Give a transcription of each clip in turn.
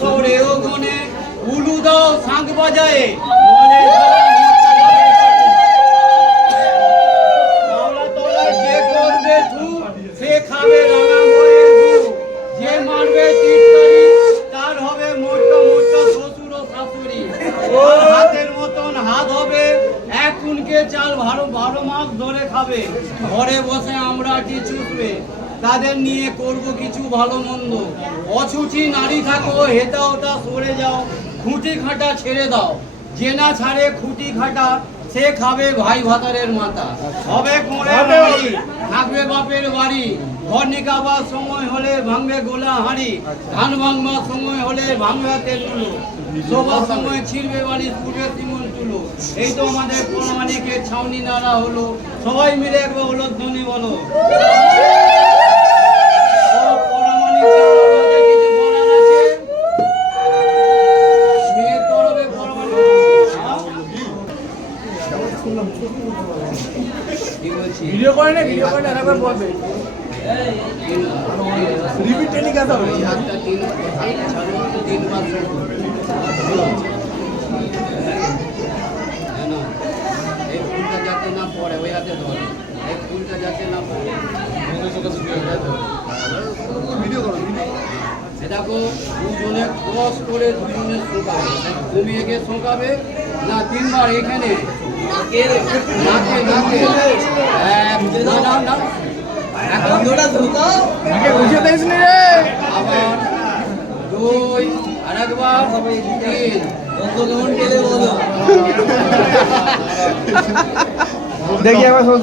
শহরে ওখানে উলু দাও শাঁখ বাজায় যে করবে সে খাবে রাঙা ময়ের গু, যে মারবে টিটকারি তার হবে মোটা মোটা শ্বশুর ও শাশুড়ি। হাতের মতন হাত হবে, এক কুনকে চাল 12 মাস ধরে খাবে। ঘরে বসে আমরা চুষবে, তাদের নিয়ে করব কিছু ভালো মন্দ। অছুচি নারী থাকো, হেতা ওটা সরে যাও, খুঁটি খাটা ছেড়ে দাও। যে না ছাড়ে খুঁটি খাটা সে খাবে ভাই ভাতারের মাথা। হবে কোঁড়ের বাড়ি, থাকবে বাপের বাড়ি। ঘর নিকাবার সময় হলে ভাঙবে গোলা হাঁড়ি, ধান ভাঙবার সময় হলে ভাঙবে তেলগুলো, সবার সময় ছিড়বে বাড়ি, পুড়বে সিমন তুলো। এই তো আমাদের পৌরাণিকের ছাউনি নাড়া হলো। সবাই মিলে একবার হলো ধ্বনি বলো। ভিডিও করে না, ভিডিও করে না, একবার বলবে রিপিট টেনিং আছে হবে। এই ফুলটা যাতে না পড়ে ওই হাতে ধরে, এই ফুলটা যাতে না পড়ে ভিডিও করো। দেখো দুজনে ক্রস করে দুজনে শোকাবে। তুমি একে শোকাবে না 3 বার এখানে নাকে নাকে আবার 2 আরেকবার 3 দেখি একবার সব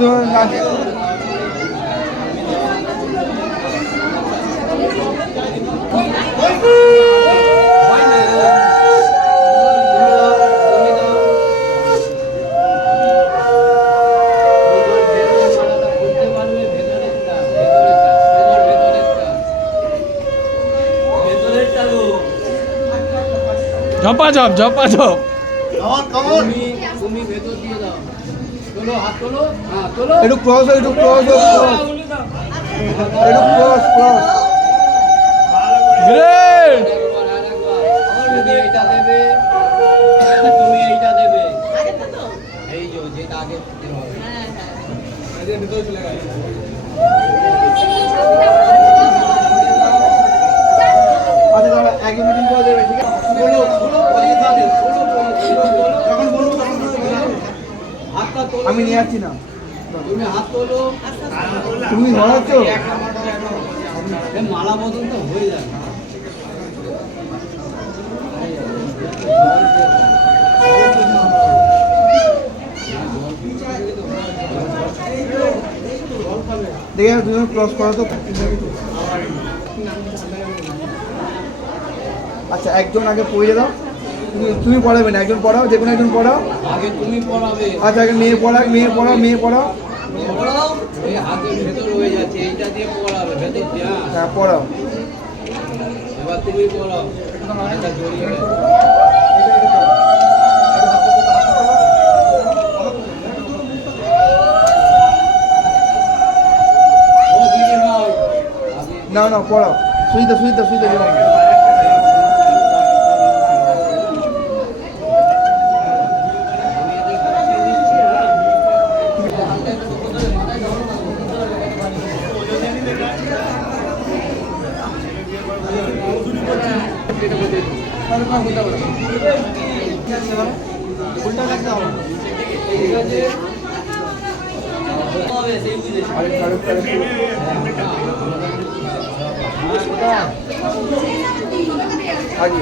ঝপাঝপ ঝপাঝপ। তুমি ভেতর দিয়ে দাও। তোলো, হাত তোলো, হ্যাঁ তোলো। একটু ক্রস, একটু ক্রস, একটু ক্রস ক্রস। গ্রেট। তুমি এইটা দেবে, তুমি এইটা দেবে। এই যেটা আগে আচ্ছা দাঁড়া, এক মিনিট করে দেবে, ঠিক আছে? তোলো, তোলো, যখন বলবো তখন হাতটা তোলো। আমি নিয়ে যাচ্ছি না, তুমি হাত তোলো। তুমি ধরাচ্ছ। মালা বদল তো হয়ে যাবে। দেখে তুমি ক্রস করো তো। আচ্ছা একজন আগে পড়িয়ে দাও। তুমি পড়াবে না, একজন পড়াও, যে কোনো একজন পড়াও। আগে তুমি পড়াবে। আচ্ছা আগে মেয়ে পড়াও, মেয়ে পড়াও, মেয়ে পড়াও। এই হাতের ভেতর হয়ে যাচ্ছে, এইটা দিয়ে পড়াবে ভেতর দিয়ে। হ্যাঁ পড়াও। এবার তুমি পড়াও। এটা জড়িয়ে গেছে। ও দিদি ভাই, না না পড়াও, শুইতে শুইতে শুইতে যাও। উল্টা লাগতে হবে। ঠিক আছে। আগে